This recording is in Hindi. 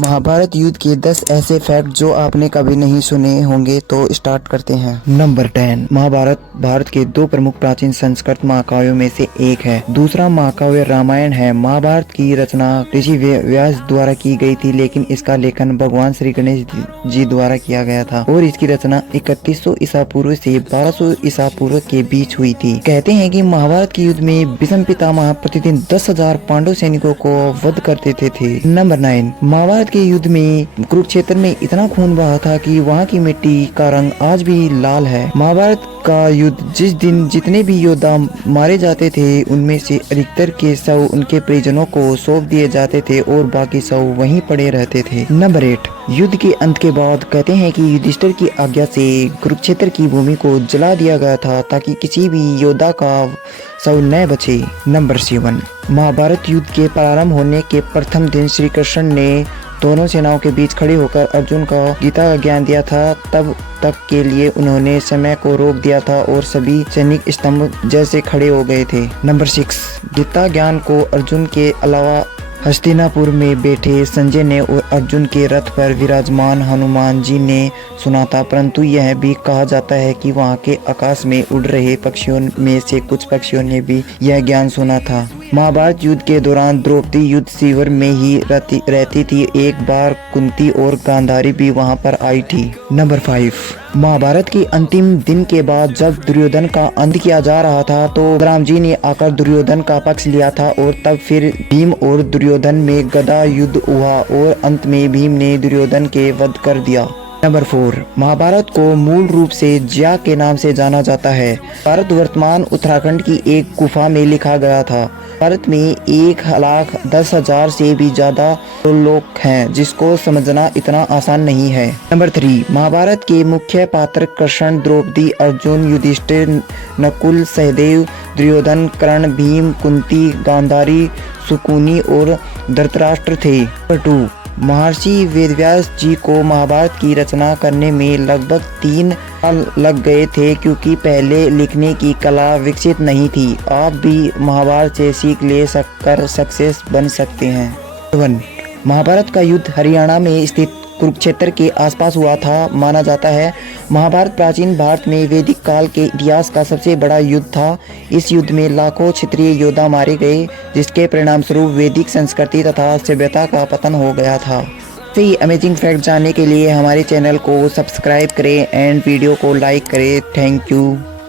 महाभारत युद्ध के 10 ऐसे फैक्ट जो आपने कभी नहीं सुने होंगे, तो स्टार्ट करते हैं। नंबर 10। महाभारत भारत के दो प्रमुख प्राचीन संस्कृत महाकाव्यों में से एक है। दूसरा महाकाव्य रामायण है। महाभारत की रचना ऋषि व्यास द्वारा की गई थी, लेकिन इसका लेखन भगवान श्री गणेश जी द्वारा किया गया था और इसकी रचना 3100 ईसा पूर्व से 1200 ईसा पूर्व के बीच हुई थी। कहते हैं कि महाभारत के युद्ध में भीष्म पितामह प्रतिदिन 10,000 पांडव सैनिकों को वध कर देते थे। नंबर 9। महाभारत के युद्ध में कुरुक्षेत्र में इतना खून बहा था कि वहाँ की मिट्टी का रंग आज भी लाल है। महाभारत का युद्ध जिस दिन जितने भी योद्धा मारे जाते थे, उनमें से अधिकतर के शव उनके परिजनों को सौंप दिए जाते थे और बाकी शव वहीं पड़े रहते थे। नंबर 8। युद्ध के अंत के बाद कहते हैं कि युधिष्ठिर की आज्ञा से कुरुक्षेत्र की भूमि को जला दिया गया था ताकि किसी भी योद्धा का शव न बचे। नंबर 7। महाभारत युद्ध के प्रारंभ होने के प्रथम दिन श्री कृष्ण ने दोनों सेनाओं के बीच खड़े होकर अर्जुन को गीता का ज्ञान दिया था। तब तक के लिए उन्होंने समय को रोक दिया था और सभी सैनिक स्तंभ जैसे खड़े हो गए थे। नंबर 6। गीता ज्ञान को अर्जुन के अलावा हस्तिनापुर में बैठे संजय ने और अर्जुन के रथ पर विराजमान हनुमान जी ने सुना था, परंतु यह भी कहा जाता है कि वहां के आकाश में उड़ रहे पक्षियों में से कुछ पक्षियों ने भी यह ज्ञान सुना था। महाभारत युद्ध के दौरान द्रौपदी युद्ध शिविर में ही रहती थी। एक बार कुंती और गांधारी भी वहां पर आई थी। नंबर 5। महाभारत के अंतिम दिन के बाद जब दुर्योधन का अंत किया जा रहा था, तो राम जी ने आकर दुर्योधन का पक्ष लिया था और तब फिर भीम और दुर्योधन में गदा युद्ध हुआ और अंत में भीम ने दुर्योधन के वध कर दिया। नंबर 4। महाभारत को मूल रूप से ज्या के नाम से जाना जाता है। भारत वर्तमान उत्तराखंड की एक गुफा में लिखा गया था। भारत में 1,10,000 से भी ज्यादा लोग हैं, जिसको समझना इतना आसान नहीं है। नंबर 3। महाभारत के मुख्य पात्र कृष्ण, द्रौपदी, अर्जुन, युधिष्ठिर, नकुल, सहदेव, दुर्योधन, कर्ण, भीम, कुंती, गांधारी, शकुनी और धृतराष्ट्र थे। नंबर 2। महर्षि वेदव्यास जी को महाभारत की रचना करने में लगभग 3 साल लग गए थे, क्योंकि पहले लिखने की कला विकसित नहीं थी। आप भी महाभारत से सीख ले कर सक्सेस बन सकते हैं। 7। महाभारत का युद्ध हरियाणा में स्थित कुरुक्षेत्र के आसपास हुआ था, माना जाता है। महाभारत प्राचीन भारत में वैदिक काल के इतिहास का सबसे बड़ा युद्ध था। इस युद्ध में लाखों क्षत्रिय योद्धा मारे गए, जिसके परिणाम स्वरूप वैदिक संस्कृति तथा सभ्यता का पतन हो गया था। ऐसे अमेजिंग फैक्ट जानने के लिए हमारे चैनल को सब्सक्राइब करें एंड वीडियो को लाइक करें। Thank you.